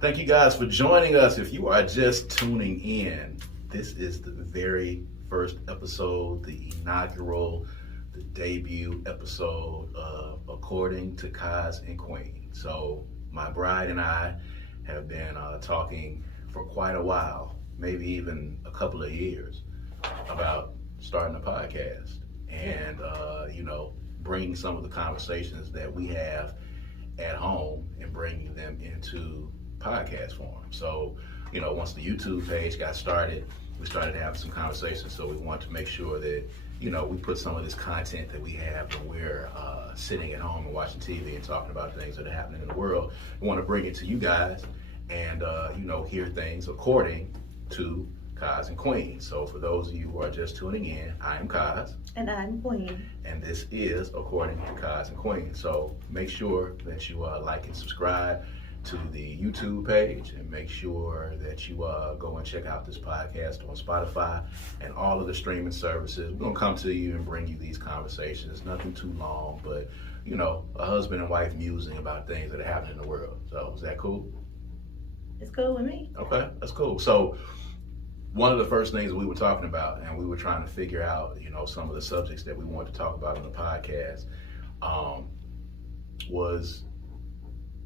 Thank you guys for joining us. If you are just tuning in, this is the very first episode, the inaugural, the debut episode of According to Kaz and Queen. So my bride and I have been talking for quite a while, maybe even a couple of years, about starting a podcast and, bringing some of the conversations that we have at home and bringing them into podcast form. So, once the YouTube page got started, we started having some conversations. So we want to make sure that, we put some of this content that we have when we're sitting at home and watching TV and talking about things that are happening in the world. We want to bring it to you guys and, hear things according to Kaz and Queen. So for those of you who are just tuning in, I am Kaz. And I'm Queen. And this is According to Kaz and Queen. So make sure that you like and subscribe to the YouTube page, and make sure that you go and check out this podcast on Spotify and all of the streaming services. We're going to come to you and bring you these conversations. Nothing too long, but, a husband and wife musing about things that are happening in the world. So is that cool? It's cool with me. Okay, that's cool. So one of the first things we were talking about, and we were trying to figure out, some of the subjects that we wanted to talk about on the podcast, was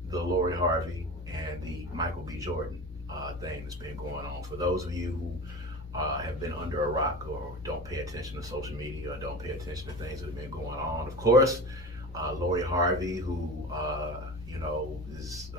the Lori Harvey and the Michael B. Jordan thing that's been going on. For those of you who have been under a rock or don't pay attention to social media or don't pay attention to things that have been going on, of course, Lori Harvey, who is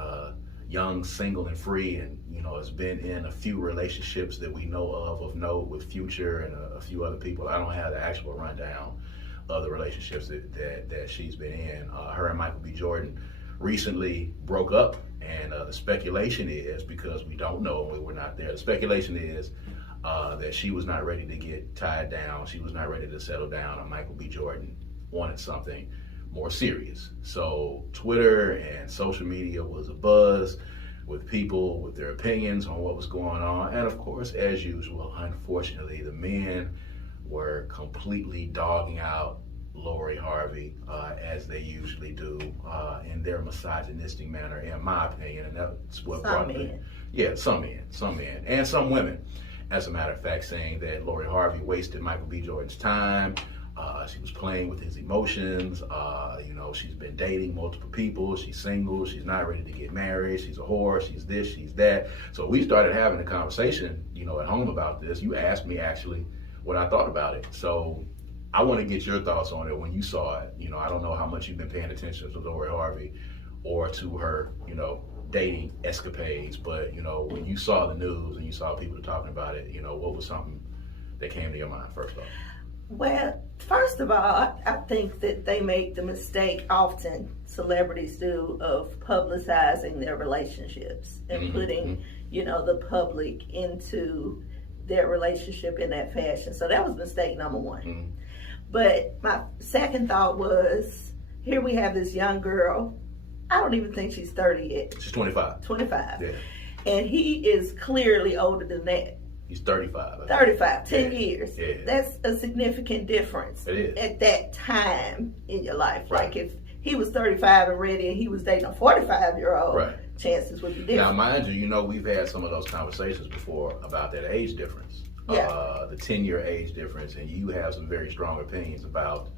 young, single, and free, and has been in a few relationships that we know of note with Future and a few other people. I don't have the actual rundown of the relationships that she's been in. Her and Michael B. Jordan recently broke up, and the speculation is, because we don't know and we were not there, the speculation is that she was not ready to get tied down. She was not ready to settle down, and Michael B. Jordan wanted something more serious. So Twitter and social media was abuzz with people with their opinions on what was going on. And of course, as usual, unfortunately, the men were completely dogging out Lori Harvey, as they usually do, in their misogynistic manner, in my opinion. And that's what brought me. Yeah, some men, and some women. As a matter of fact, saying that Lori Harvey wasted Michael B. Jordan's time. She was playing with his emotions. She's been dating multiple people. She's single. She's not ready to get married. She's a whore. She's this, she's that. So we started having a conversation, at home about this. You asked me actually what I thought about it. So I want to get your thoughts on it when you saw it. I don't know how much you've been paying attention to Lori Harvey or to her, dating escapades, but, when you saw the news and you saw people talking about it, what was something that came to your mind first off? Well, first of all, I think that they make the mistake often, celebrities do, of publicizing their relationships and putting, the public into their relationship in that fashion. So that was mistake number one. But my second thought was, here we have this young girl. I don't even think she's 30 yet. She's 25. 25. Yeah. And he is clearly older than that. He's 35. 35, 10 years. Yeah. That's a significant difference at that time in your life. Right. Like if he was 35 and ready and he was dating a 45-year-old, right, chances would be different. Now, mind you, we've had some of those conversations before about that age difference. Yeah. The 10-year age difference, and you have some very strong opinions about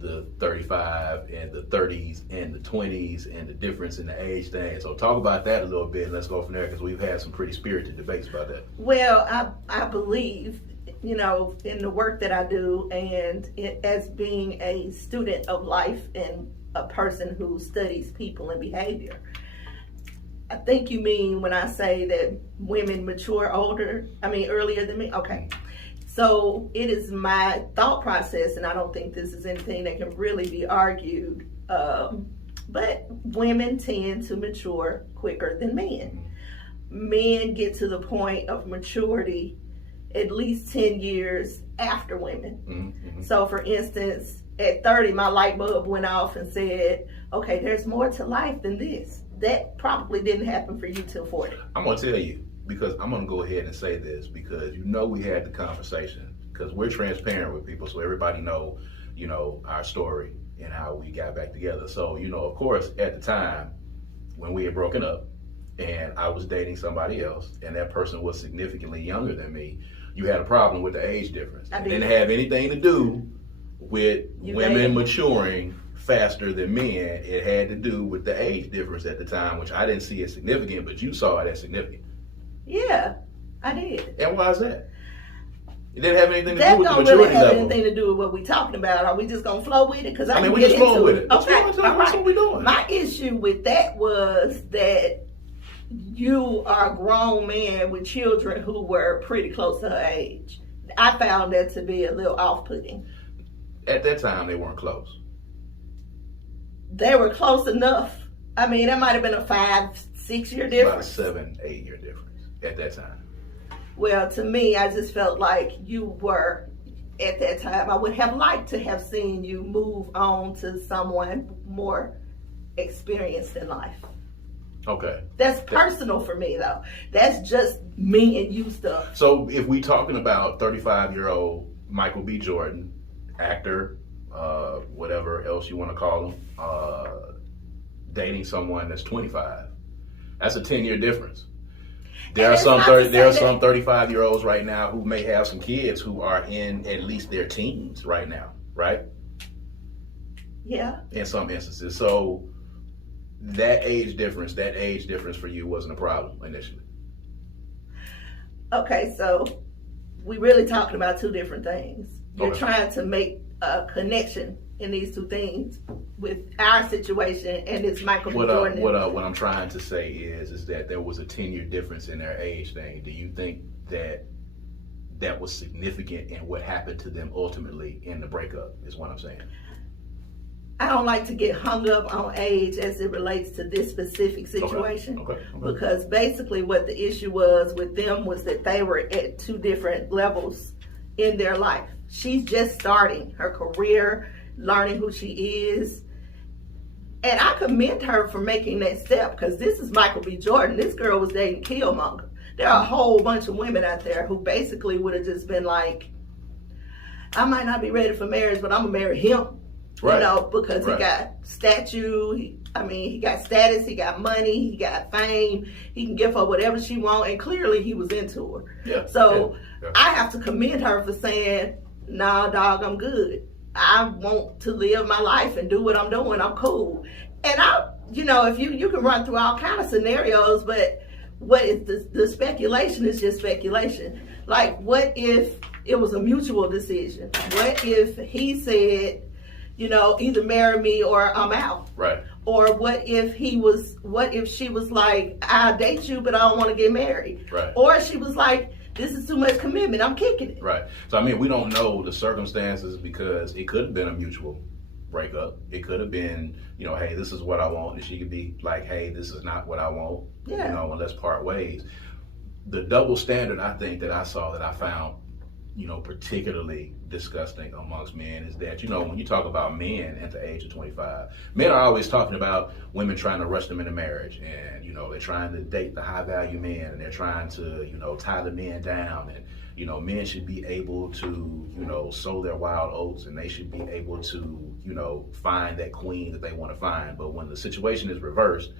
the 35 and the 30s and the 20s and the difference in the age thing. So talk about that a little bit, and let's go from there, because we've had some pretty spirited debates about that. Well, I believe, in the work that I do, and as being a student of life and a person who studies people and behavior, I think you mean when I say that women mature earlier than me? Okay. So it is my thought process, and I don't think this is anything that can really be argued, but women tend to mature quicker than men. Men get to the point of maturity at least 10 years after women. Mm-hmm. So for instance, at 30, my light bulb went off and said, okay, there's more to life than this. That probably didn't happen for you till 40. I'm going to tell you, because I'm going to go ahead and say this, because we had the conversation, because we're transparent with people, so everybody know our story and how we got back together. So, of course, at the time when we had broken up, and I was dating somebody else, and that person was significantly younger than me, you had a problem with the age difference. It didn't have anything to do with women maturing faster than men. It had to do with the age difference at the time, which I didn't see as significant, but you saw it as significant. Yeah, I did. And why is that? It didn't have anything to that do with the don't maturity really have level. anything to do with what we're talking about. Are we just gonna flow with it? Because I mean, we just flow with it. Okay, That's what we're doing. My issue with that was that you are a grown man with children who were pretty close to her age. I found that to be a little off-putting. At that time, they weren't close. They were close enough. I mean, that might have been a 5-6 year difference. About a 7-8 year difference at that time. Well, to me, I just felt like you were, at that time, I would have liked to have seen you move on to someone more experienced in life. Okay. That's personal for me, though. That's just me and you stuff. So if we talking about 35-year-old Micheal B. Jordan, actor, whatever else you want to call him, dating someone that's 25, that's a 10-year difference. There are some 35-year-olds right now who may have some kids who are in at least their teens right now, right? Yeah. In some instances. So that age difference for you wasn't a problem initially. Okay, so we really talking about two different things. You're trying to make a connection in these two things with our situation and it's Micheal B. Jordan. What I'm trying to say is that there was a 10-year difference in their age thing. Do you think that was significant in what happened to them ultimately in the breakup, is what I'm saying? I don't like to get hung up on age as it relates to this specific situation. Okay. Because basically what the issue was with them was that they were at two different levels in their life. She's just starting her career, learning who she is. And I commend her for making that step because this is Micheal B. Jordan. This girl was dating Killmonger. There are a whole bunch of women out there who basically would have just been like, I might not be ready for marriage, but I'm going to marry him. Right. You know, because he got he got status, he got money, he got fame. He can give her whatever she wants, and clearly he was into her. Yeah. So I have to commend her for saying, nah, dog, I'm good. I want to live my life and do what I'm doing. I'm cool. And if you can run through all kind of scenarios, but what is the speculation is just speculation. Like, what if it was a mutual decision? What if he said, either marry me or I'm out? Right. Or what if she was like, I'll date you, but I don't want to get married? Right. Or she was like, this is too much commitment, I'm kicking it. Right. So, we don't know the circumstances because it could have been a mutual breakup. It could have been, hey, this is what I want. And she could be like, hey, this is not what I want. Yeah. And let's part ways. The double standard I think that I saw that I found, particularly disgusting amongst men is that, when you talk about men at the age of 25, men are always talking about women trying to rush them into marriage and, they're trying to date the high value man and they're trying to, tie the men down and, men should be able to, sow their wild oats and they should be able to, find that queen that they want to find. But when the situation is reversed,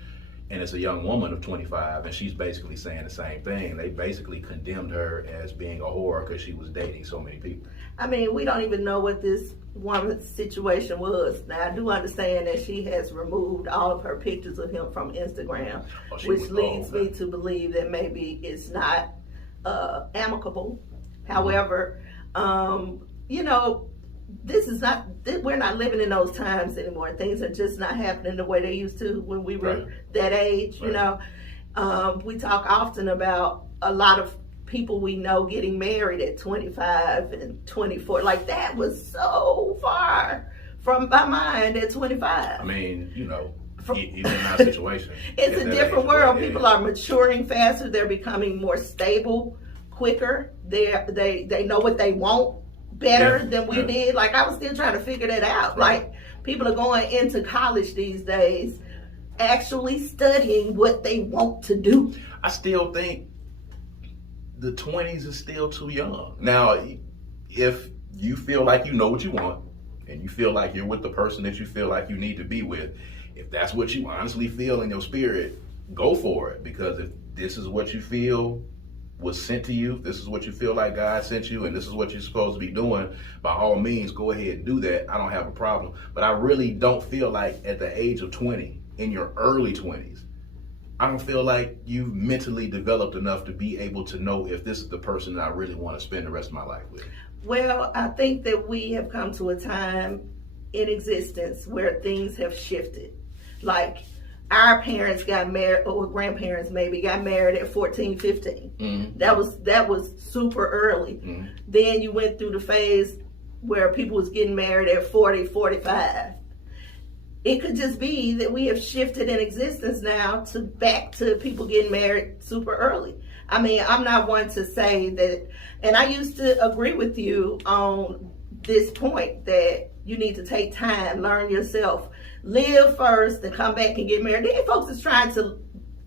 and it's a young woman of 25, and she's basically saying the same thing. They basically condemned her as being a whore because she was dating so many people. We don't even know what this woman's situation was. Now, I do understand that she has removed all of her pictures of him from Instagram, which leads me to believe that maybe it's not amicable. However, we're not living in those times anymore. Things are just not happening the way they used to when we were that age. We talk often about a lot of people we know getting married at 25 and 24. Like, that was so far from my mind at 25. Even in our situation. It's a different world. People are maturing faster. They're becoming more stable quicker. They know what they want better than we did. Like, I was still trying to figure that out. Right. Like, people are going into college these days actually studying what they want to do. I still think the 20s is still too young. Now, if you feel like you know what you want and you feel like you're with the person that you feel like you need to be with, if that's what you honestly feel in your spirit, go for it, because if this is what you feel was sent to you, this is what you feel like God sent you, and this is what you're supposed to be doing, by all means, go ahead and do that. I don't have a problem. But I really don't feel like at the age of 20, in your early 20s, I don't feel like you've mentally developed enough to be able to know if this is the person that I really want to spend the rest of my life with. Well, I think that we have come to a time in existence where things have shifted. Like, our parents got married, or grandparents maybe got married at 14, 15. Mm-hmm. That was super early. Mm-hmm. Then you went through the phase where people was getting married at 40, 45. It could just be that we have shifted in existence now to back to people getting married super early. I mean, I'm not one to say that, and I used to agree with you on this point that you need to take time, learn yourself, live first, and come back and get married. Then folks is trying to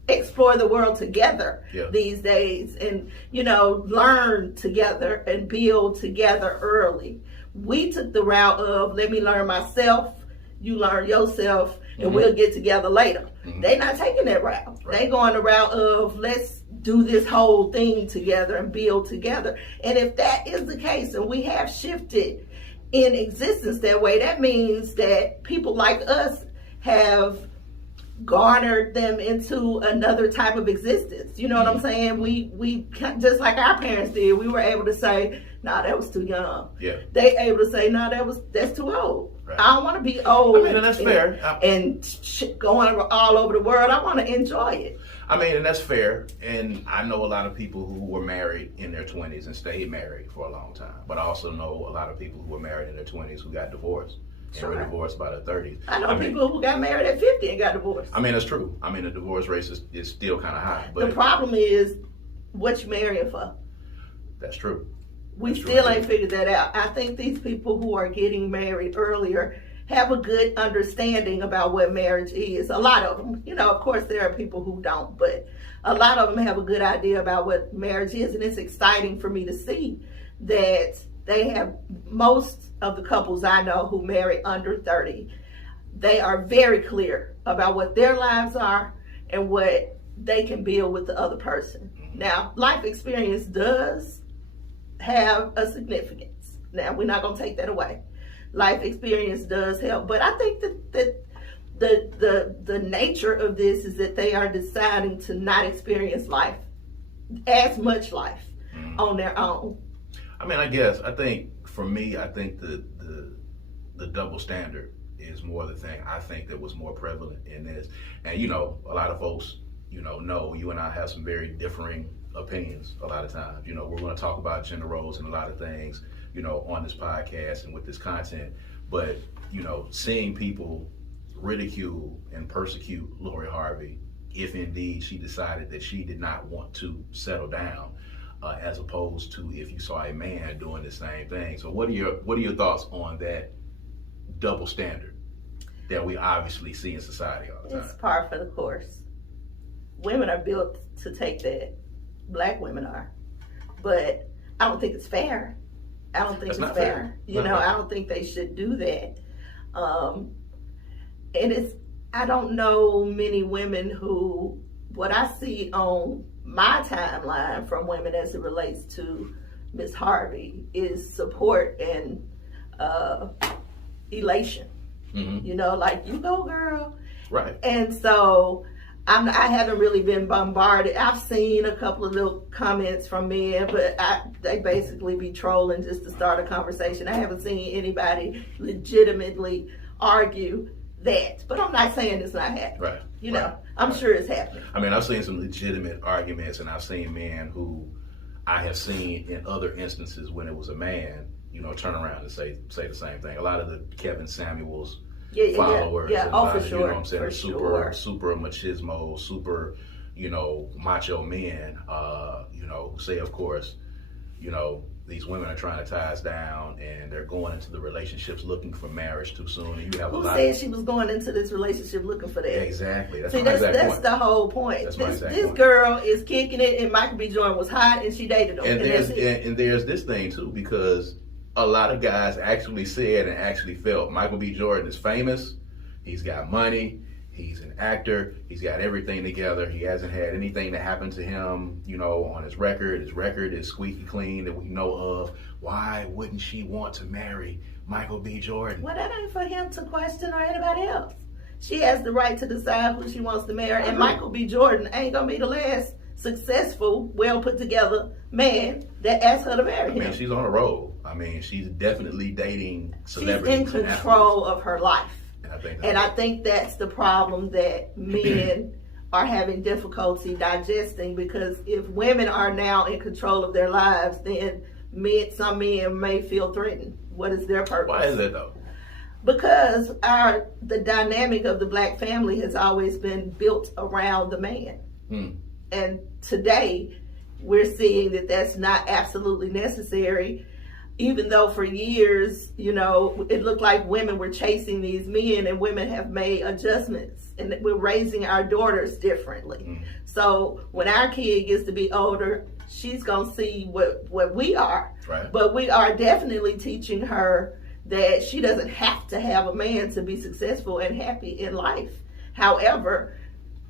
explore the world together these days, and learn together and build together early. We took the route of, let me learn myself, you learn yourself, and we'll get together later. They're not taking that route. Right. They going the route of, let's do this whole thing together and build together. And if that is the case, and we have shifted in existence that way, that means that people like us have garnered them into another type of existence. You know what I'm saying? We just like our parents did, we were able to say, nah, that was too young. Yeah. They able to say, nah, that's too old. Right. I don't want to be old. I mean, and that's fair. And going all over the world. I want to enjoy it. I mean, and that's fair. And I know a lot of people who were married in their 20s and stayed married for a long time. But I also know a lot of people who were married in their 20s who got divorced. And were divorced by their 30s. I know people who got married at 50 and got divorced. I mean, that's true. I mean, the divorce rate is still kind of high. But the problem is what you marrying for. That's true. We still ain't figured that out. I think these people who are getting married earlier have a good understanding about what marriage is. A lot of them. Of course, there are people who don't, but a lot of them have a good idea about what marriage is, and it's exciting for me to see that they have, most of the couples I know who marry under 30, they are very clear about what their lives are and what they can build with the other person. Now, life experience does have a significance. Now, we're not going to take that away. Life experience does help, but I think that the nature of this is that they are deciding to not experience life, as much life, on their own. I mean, I think for me, I think the double standard is more the thing I think that was more prevalent in this. And a lot of folks, know you and I have some very differing opinions a lot of times. We're going to talk about gender roles and a lot of things, on this podcast and with this content. But, seeing people ridicule and persecute Lori Harvey, if indeed she decided that she did not want to settle down, as opposed to if you saw a man doing the same thing. So what are your thoughts on that double standard that we obviously see in society all the time? It's par for the course. Women are built to take that. Black women are. But I don't think it's fair. I don't think it's fair. I don't think they should do that. And I don't know many women who, what I see on my timeline from women as it relates to Miss Harvey is support and elation. Like, you go, girl. Right. And so I haven't really been bombarded. I've seen a couple of little comments from men, but they basically be trolling just to start a conversation. I haven't seen anybody legitimately argue that. But I'm not saying it's not happening. Right. I'm sure it's happening. I mean, I've seen some legitimate arguments, and I've seen men who I have seen in other instances when it was a man, turn around and say the same thing. A lot of the Kevin Samuels followers. Yeah. Oh, for sure. You know what I'm saying? Super machismo, super, macho men, say, of course, these women are trying to tie us down, and they're going into the relationships looking for marriage too soon. And you have Who said she was going into this relationship looking for that? Yeah, exactly. That's the whole point. This girl is kicking it, and Michael B. Jordan was hot, and she dated him. And there's this thing too, because a lot of guys actually said and actually felt Michael B. Jordan is famous. He's got money. He's an actor. He's got everything together. He hasn't had anything that happened to him, you know, on his record. His record is squeaky clean that we know of. Why wouldn't she want to marry Michael B. Jordan? Well, that ain't for him to question or anybody else. She has the right to decide who she wants to marry. And Michael B. Jordan ain't going to be the last successful, well put together man that asks her to marry him. I mean, she's on a roll. I mean, she's definitely dating celebrities. She's in control of her life. And I think that's the problem that men are having difficulty digesting, because if women are now in control of their lives, then some men may feel threatened. What is their purpose? Why is that though? Because the dynamic of the black family has always been built around the man. And today we're seeing that that's not absolutely necessary. Even though for years, you know, it looked like women were chasing these men, and women have made adjustments, and we're raising our daughters differently. So when our kid gets to be older, she's going to see what we are. Right. But we are definitely teaching her that she doesn't have to have a man to be successful and happy in life. However,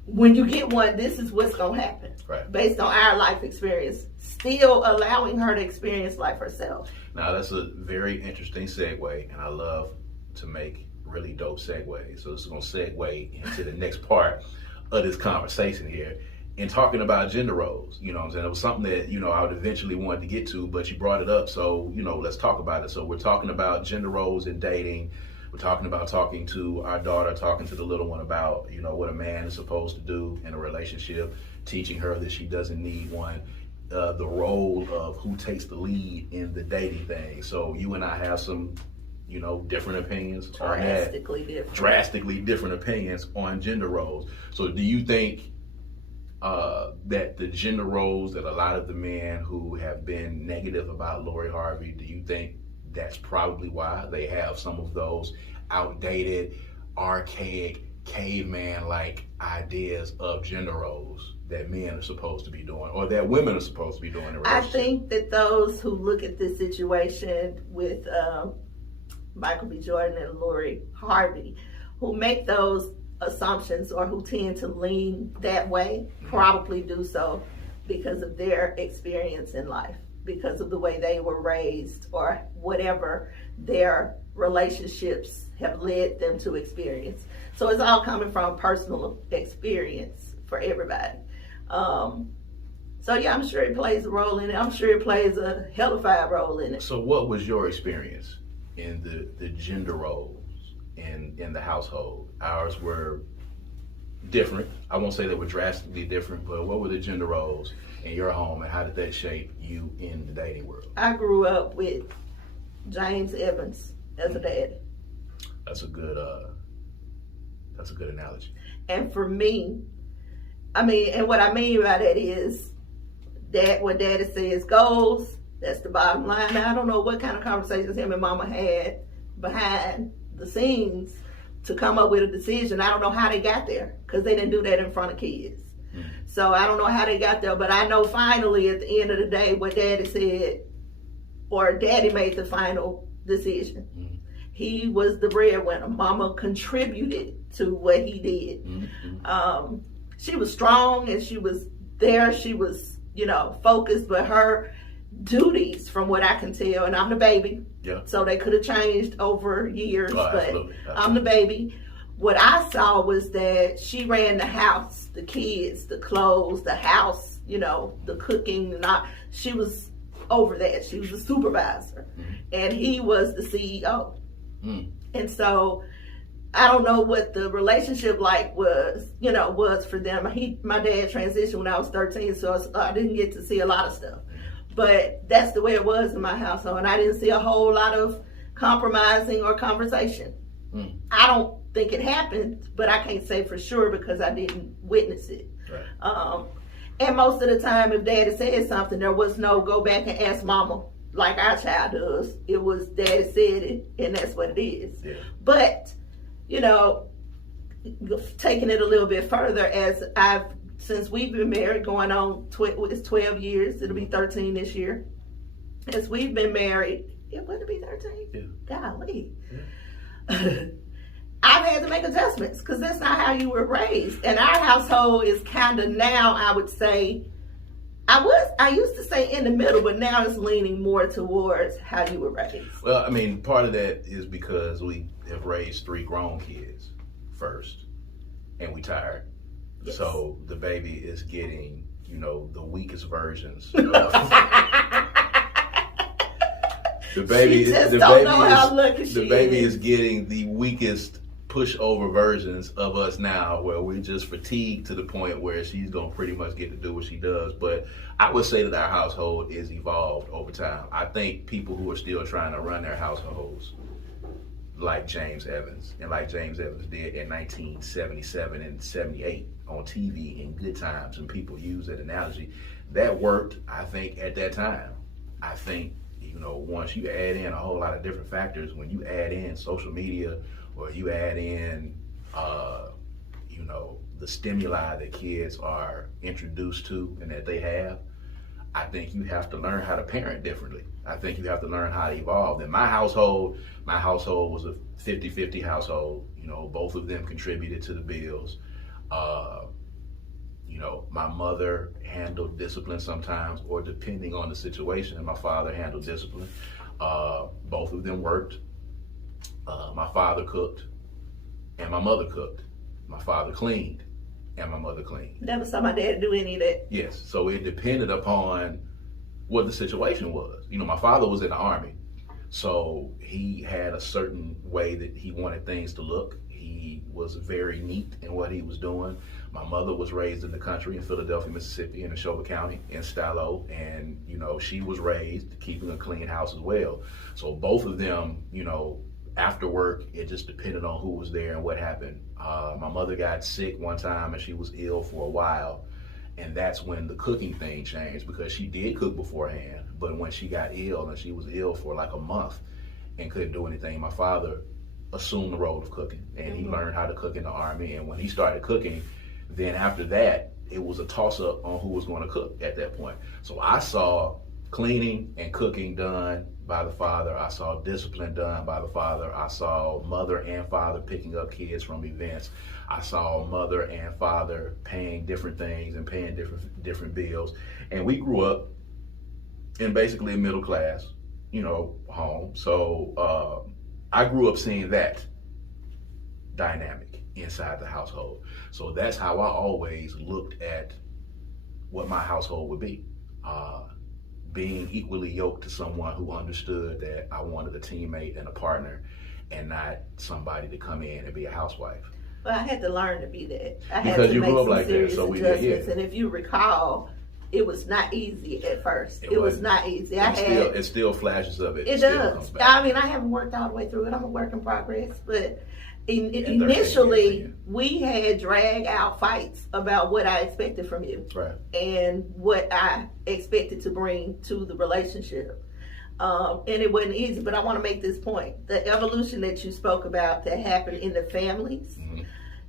when you get one, this is what's going to happen. Right. Based on our life experience, still allowing her to experience life herself. Now, that's a very interesting segue, and I love to make really dope segues. So this is going to segue into the next part of this conversation here, in talking about gender roles. You know what I'm saying? It was something that, you know, I would eventually want to get to, but you brought it up, so, you know, let's talk about it. So we're talking about gender roles in dating. We're talking about talking to our daughter, talking to the little one about, you know, what a man is supposed to do in a relationship, teaching her that she doesn't need one. The role of who takes the lead in the dating thing. So you and I have some, you know, different opinions on that. Drastically different opinions on gender roles. So do you think that the gender roles that a lot of the men who have been negative about Lori Harvey, do you think that's probably why they have some of those outdated, archaic, caveman-like ideas of gender roles that men are supposed to be doing, or that women are supposed to be doing in a relationship? I think that those who look at this situation with Michael B. Jordan and Lori Harvey, who make those assumptions or who tend to lean that way, probably do so because of their experience in life, because of the way they were raised, or whatever their relationships have led them to experience. So it's all coming from personal experience for everybody. So yeah, I'm sure it plays a role in it. I'm sure it plays a hellified role in it. So what was your experience in the gender roles in the household? Ours were different. I won't say they were drastically different, but what were the gender roles in your home, and how did that shape you in the dating world? I grew up with James Evans as a daddy. That's a good analogy. And for me, I mean, and what I mean by that is that what daddy says goes. That's the bottom line. Now, I don't know what kind of conversations him and mama had behind the scenes to come up with a decision. I don't know how they got there, because they didn't do that in front of kids. So I don't know how they got there, but I know finally at the end of the day what daddy said, or daddy made the final decision. He was the breadwinner. Mama contributed to what he did. She was strong and she was there. She was, you know, focused, but her duties, from what I can tell, and I'm the baby, so they could have changed over years, but absolutely. I'm the baby. What I saw was that she ran the house, the kids, the clothes, the house, you know, the cooking. She was over that. She was a supervisor, and he was the CEO. And so I don't know what the relationship was for them. My dad transitioned when I was 13, so I didn't get to see a lot of stuff. But that's the way it was in my household, and I didn't see a whole lot of compromising or conversation. I don't think it happened, but I can't say for sure because I didn't witness it. Right. And most of the time, if daddy said something, there was no go back and ask mama like our child does. It was daddy said it, and that's what it is. Yeah. But, you know, taking it a little bit further, since we've been married, going on, it's 12 years, it'll be 13 this year. As we've been married, it wouldn't be 13? Yeah. Golly. Yeah. I've had to make adjustments because that's not how you were raised. And our household is kind of now, I would say, I used to say in the middle, but now it's leaning more towards how you were raised. Well, I mean, part of that is because we have raised 3 grown kids first, and we tired. Yes. So the baby is getting, the weakest versions of the baby. The baby is getting the weakest pushover versions of us now, where we're just fatigued to the point where she's gonna pretty much get to do what she does. But I would say that our household is evolved over time. I think people who are still trying to run their households, like James Evans, and like James Evans did in 1977 and 78 on TV in Good Times, and people use that analogy, that worked, I think, at that time. I think, once you add in a whole lot of different factors, when you add in social media, or you add in, the stimuli that kids are introduced to and that they have, I think you have to learn how to parent differently. I think you have to learn how to evolve. In my household was a 50-50 household. Both of them contributed to the bills. My mother handled discipline sometimes, or depending on the situation, and my father handled discipline. Both of them worked. My father cooked, and my mother cooked. My father cleaned, and my mother cleaned. Never saw my dad do any of that. Yes, so it depended upon what the situation was. My father was in the Army, so he had a certain way that he wanted things to look. He was very neat in what he was doing. My mother was raised in the country in Philadelphia, Mississippi, in Neshoba County, in Stilo, and she was raised keeping a clean house as well. So both of them, after work, it just depended on who was there and what happened. My mother got sick one time and she was ill for a while. And that's when the cooking thing changed, because she did cook beforehand. But when she got ill, and she was ill for like a month and couldn't do anything, my father assumed the role of cooking. And he learned how to cook in the Army. And when he started cooking, then after that, it was a toss-up on who was going to cook at that point. So I saw cleaning and cooking done by the father. I saw discipline done by the father. I saw mother and father picking up kids from events. I saw mother and father paying different things and paying different bills. And we grew up in basically a middle class, home. So I grew up seeing that dynamic inside the household. So that's how I always looked at what my household would be. Being equally yoked to someone who understood that I wanted a teammate and a partner, and not somebody to come in and be a housewife. Well, I had to learn to be that. I because had to you make grew up some like serious that, so we adjustments. yeah. And if you recall, it was not easy at first. It was not easy. It still flashes of it. It does. I mean, I haven't worked all the way through it. I'm a work in progress, but initially we had drag out fights about what I expected from you, right, and what I expected to bring to the relationship. And it wasn't easy, but I want to make this point. The evolution that you spoke about that happened in the families,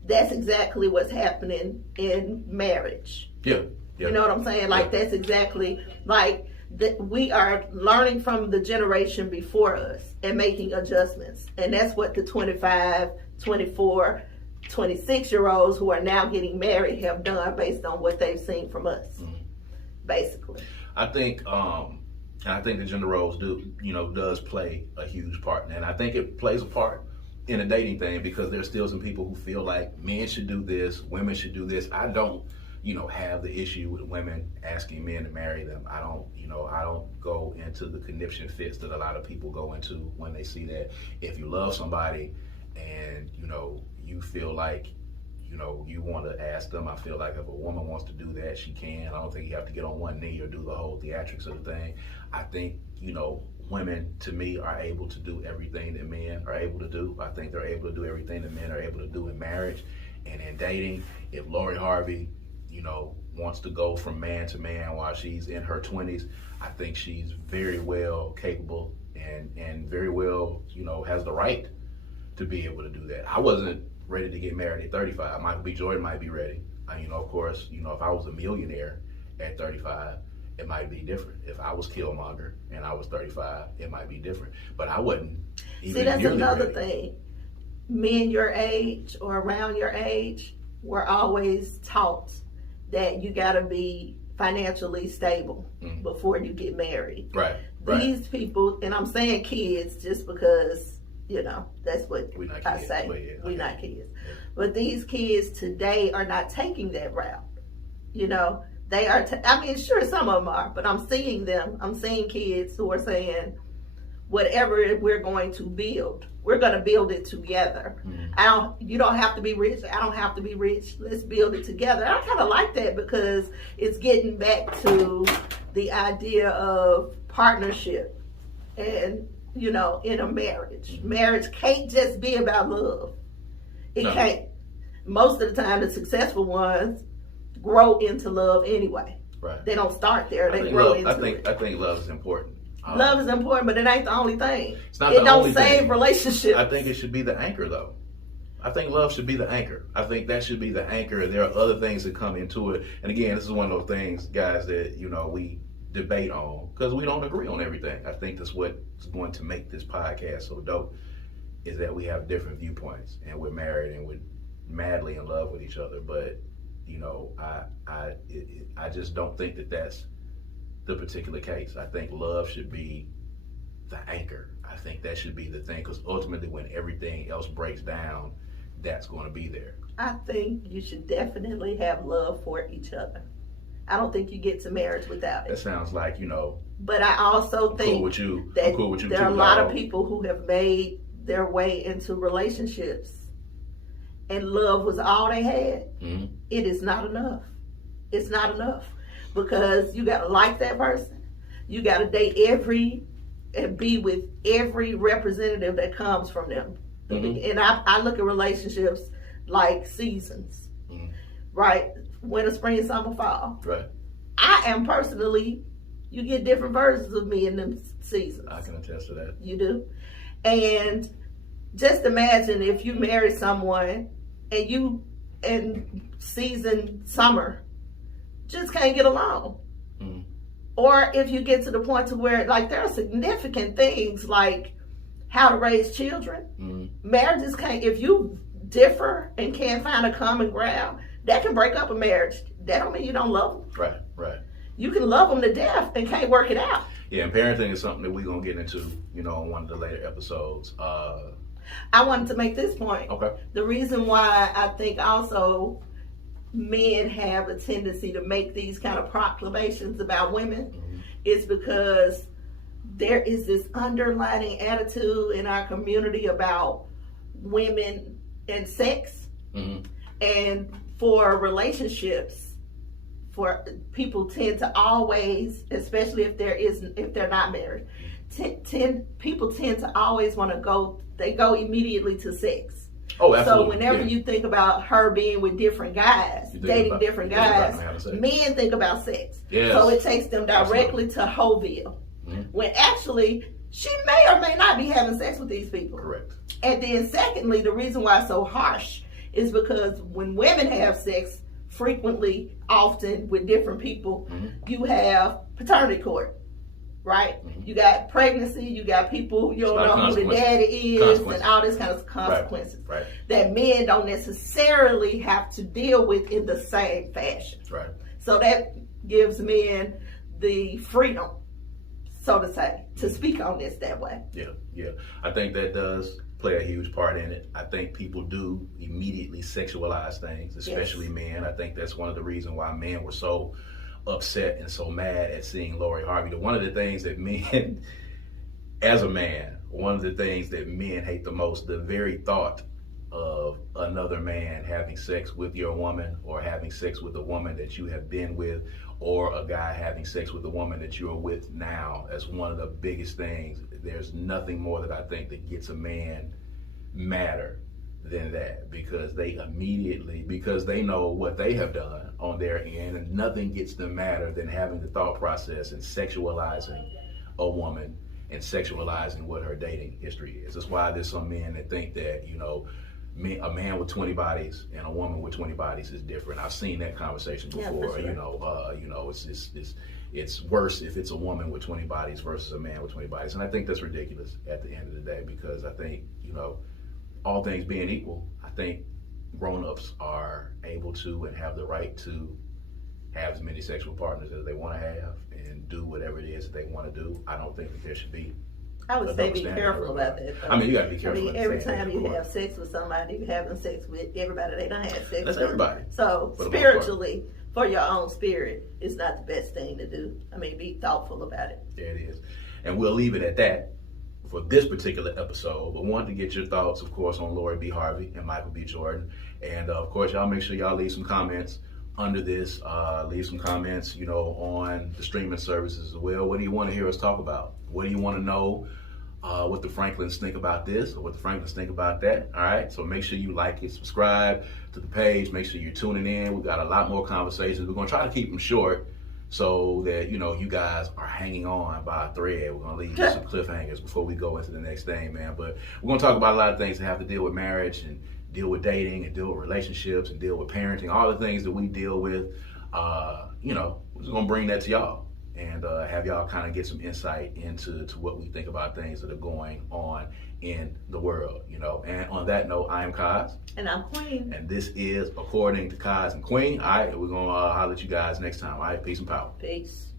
that's exactly what's happening in marriage. Yeah. You know what I'm saying? Like, that's exactly, like, we are learning from the generation before us and making adjustments. And that's what the 25, 24, 26-year-olds who are now getting married have done based on what they've seen from us, basically. I think the gender roles does play a huge part. And I think it plays a part in a dating thing, because there's still some people who feel like men should do this, women should do this. I don't, have the issue with women asking men to marry them. I don't go into the conniption fits that a lot of people go into when they see that. If you love somebody and, you feel like, you want to ask them, I feel like if a woman wants to do that, she can. I don't think you have to get on one knee or do the whole theatrics of the thing. I think, women, to me, are able to do everything that men are able to do. I think they're able to do everything that men are able to do in marriage and in dating. If Lori Harvey, wants to go from man to man while she's in her 20s, I think she's very well capable and very well, has the right to be able to do that. I wasn't ready to get married at 35. Michael B. Jordan might be ready. Of course, if I was a millionaire at 35, it might be different. If I was Killmonger and I was 35, it might be different. But I wasn't even. See, that's another ready. thing. men your age or around your age were always taught that you got to be financially stable before you get married. Right. These people, and I'm saying kids just because, that's what I say. We're not kids. Yeah. But these kids today are not taking that route. They are, sure, some of them are, but I'm seeing them. I'm seeing kids who are saying, whatever we're going to build, we're going to build it together. You don't have to be rich. I don't have to be rich. Let's build it together. And I kind of like that because it's getting back to the idea of partnership and, in a marriage. Marriage can't just be about love. It can't. Most of the time, the successful ones grow into love anyway. Right. They don't start there. They grow into it. I think love is important. Love is important, but it ain't the only thing. It's not the only thing. It don't save relationships. I think it should be the anchor, though. I think love should be the anchor. I think that should be the anchor. There are other things that come into it. And again, this is one of those things, guys, that, we debate on because we don't agree on everything. I think that's what's going to make this podcast so dope is that we have different viewpoints and we're married and we're madly in love with each other. But, I just don't think that that's the particular case. I think love should be the anchor. I think that should be the thing because ultimately when everything else breaks down, that's going to be there. I think you should definitely have love for each other. I don't think you get to marriage without it. That sounds like, But I also think cool with you there are a lot of people who have made their way into relationships and love was all they had. It is not enough. It's not enough because you got to like that person. You got to date and be with every representative that comes from them. And I look at relationships like seasons, right? Winter, spring, summer, fall. Right. I am personally, you get different versions of me in them seasons. I can attest to that. You do. And just imagine if you marry someone and you in season summer just can't get along. Or if you get to the point to where there are significant things like how to raise children. Marriages can't, if you differ and can't find a common ground, that can break up a marriage. That don't mean you don't love them. Right. You can love them to death and can't work it out. Yeah, and parenting is something that we're going to get into, on one of the later episodes. I wanted to make this point. Okay. The reason why I think also men have a tendency to make these kind of proclamations about women is because there is this underlying attitude in our community about women and sex. And for relationships, for people tend to always, especially if they're not married, people tend to always want to go immediately to sex. Oh, absolutely. So whenever you think about her being with different guys, dating different guys, men think about sex. Yes. So it takes them directly to Hoville. When actually, she may or may not be having sex with these people. Correct. And then secondly, the reason why it's so harsh is because when women have sex, frequently, often with different people, you have paternity court. Right? You got pregnancy, you got people, you don't know who the daddy is, and all this kind of consequences that men don't necessarily have to deal with in the same fashion. Right. So that gives men the freedom, so to say, to speak on this that way. Yeah. I think that does play a huge part in it. I think people do immediately sexualize things, especially men. I think that's one of the reasons why men were so upset and so mad at seeing Lori Harvey. One of the things that men, as a man, one of the things that men hate the most, the very thought of another man having sex with your woman or having sex with a woman that you have been with or a guy having sex with a woman that you're with now, as one of the biggest things. There's nothing more that I think that gets a man madder than that, because they know what they have done on their end, and nothing gets them madder than having the thought process and sexualizing a woman and sexualizing what her dating history is. That's why there's some men that think that, a man with 20 bodies and a woman with 20 bodies is different. I've seen that conversation before. Yeah, for sure. It's worse if it's a woman with 20 bodies versus a man with 20 bodies. And I think that's ridiculous at the end of the day, because I think, all things being equal, I think grown-ups are able to and have the right to have as many sexual partners as they want to have and do whatever it is that they want to do. I don't think that there should be. I would say be careful about that, though. I mean, you got to be careful. I mean, every time you have sex with somebody, you're having sex with everybody they don't have sex with. That's everybody. So spiritually, for your own spirit, it's not the best thing to do. I mean, be thoughtful about it. There it is. And we'll leave it at that for this particular episode. But wanted to get your thoughts, of course, on Lori B. Harvey and Micheal B. Jordan. And of course, y'all make sure y'all leave some comments under this. Leave some comments, on the streaming services as well. What do you want to hear us talk about? What do you want to know? What the Franklins think about this or what the Franklins think about that. All right. So make sure you like it, subscribe to the page. Make sure you're tuning in. We've got a lot more conversations. We're going to try to keep them short so that, you guys are hanging on by a thread. We're going to leave you some cliffhangers before we go into the next thing, man. But we're going to talk about a lot of things that have to deal with marriage and deal with dating and deal with relationships and deal with parenting, all the things that we deal with. We're just going to bring that to y'all. And have y'all kind of get some insight into what we think about things that are going on in the world, And on that note, I am Kaz. And I'm Queen. And this is According to Kaz and Queen. All right, we're going to holler at you guys next time. All right, peace and power. Peace.